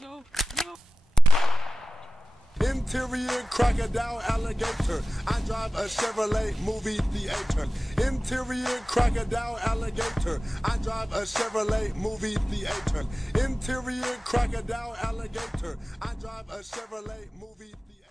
no, no. Interior crocodile alligator. I drive a Chevrolet movie theater. Interior crocodile alligator. I drive a Chevrolet movie theater. Interior crocodile alligator. I drive a Chevrolet movie theater.